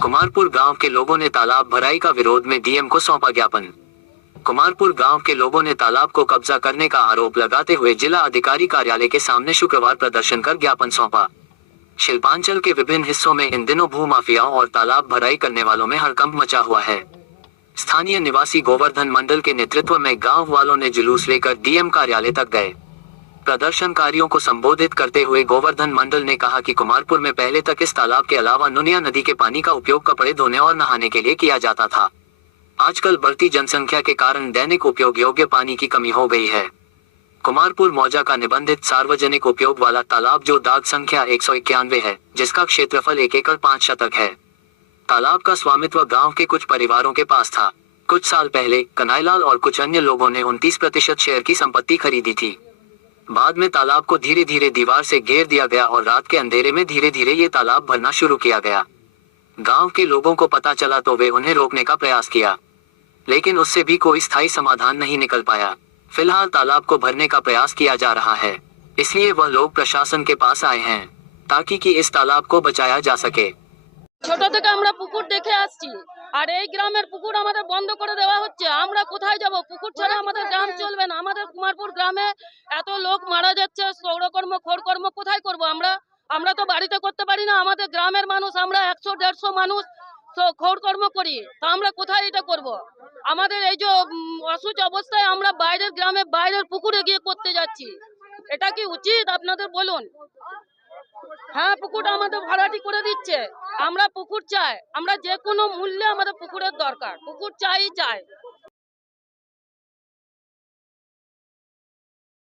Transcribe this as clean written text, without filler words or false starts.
कुमारपुर गांव के लोगों ने तालाब भराई का विरोध में डीएम को सौंपा ज्ञापन। कुमारपुर गांव के लोगों ने तालाब को कब्जा करने का आरोप लगाते हुए जिला अधिकारी कार्यालय के सामने शुक्रवार प्रदर्शन कर ज्ञापन सौंपा। शिल्पांचल के विभिन्न हिस्सों में इन दिनों भू माफियाओं और तालाब भराई करने वालों में हड़कंप मचा हुआ है। स्थानीय निवासी गोवर्धन मंडल के नेतृत्व में गांव वालों ने जुलूस लेकर डीएम कार्यालय तक गए। प्रदर्शनकारियों को संबोधित करते हुए गोवर्धन मंडल ने कहा कि कुमारपुर में पहले तक इस तालाब के अलावा नुनिया नदी के पानी का उपयोग कपड़े धोने और नहाने के लिए किया जाता था। आजकल बढ़ती जनसंख्या के कारण दैनिक उपयोग योग्य पानी की कमी हो गई है। कुमारपुर मौजा का निबंधित सार्वजनिक उपयोग वाला तालाब जो दाग संख्या 191 है, जिसका क्षेत्रफल 1 एकड़ 5 शतक है। तालाब का स्वामित्व गांव के कुछ परिवारों के पास था। कुछ साल पहले कन्हैयालाल और कुछ अन्य लोगों ने 29% शेयर की संपत्ति खरीदी थी। बाद में तालाब को धीरे धीरे दीवार से घेर दिया गया और रात के अंधेरे में धीरे धीरे ये तालाब भरना शुरू किया गया। गांव के लोगों को पता चला तो वे उन्हें रोकने का प्रयास किया, लेकिन उससे भी कोई स्थायी समाधान नहीं निकल पाया। फिलहाल तालाब को भरने का प्रयास किया जा रहा है, इसलिए वह लोग प्रशासन के पास आए हैं ताकि कि इस तालाब को बचाया जा सके। ছোট থেকে আমরা পুকুর দেখে আসছি, আর এই গ্রামের পুকুর আমাদের বন্ধ করে দেওয়া হচ্ছে। আমরা কোথায় যাব? পুকুর ছাড়া আমাদের গ্রাম চলবে না। আমাদের কুমারপুর গ্রামে এত লোক মারা যাচ্ছে, সৌরকর্ম খোরকর্ম কোথায় করব আমরা? আমরা তো বাড়িতে করতে পারি না। আমাদের গ্রামের মানুষ আমরা 100-150 মানুষ খোরকর্ম করি, তা আমরা কোথায় এটা করব? আমাদের এই যে অসুস্থ অবস্থায় আমরা বাইরের গ্রামে বাইরের পুকুরে গিয়ে করতে যাচ্ছি, এটা কি উচিত আপনাদের বলুন? হ্যাঁ, পুকুরটা আমাদের ভাড়াটি করে দিচ্ছে। আমরা পুকুর চাই, আমরা যে কোনো মূল্যে আমাদের পুকুরের দরকার, পুকুর চাই।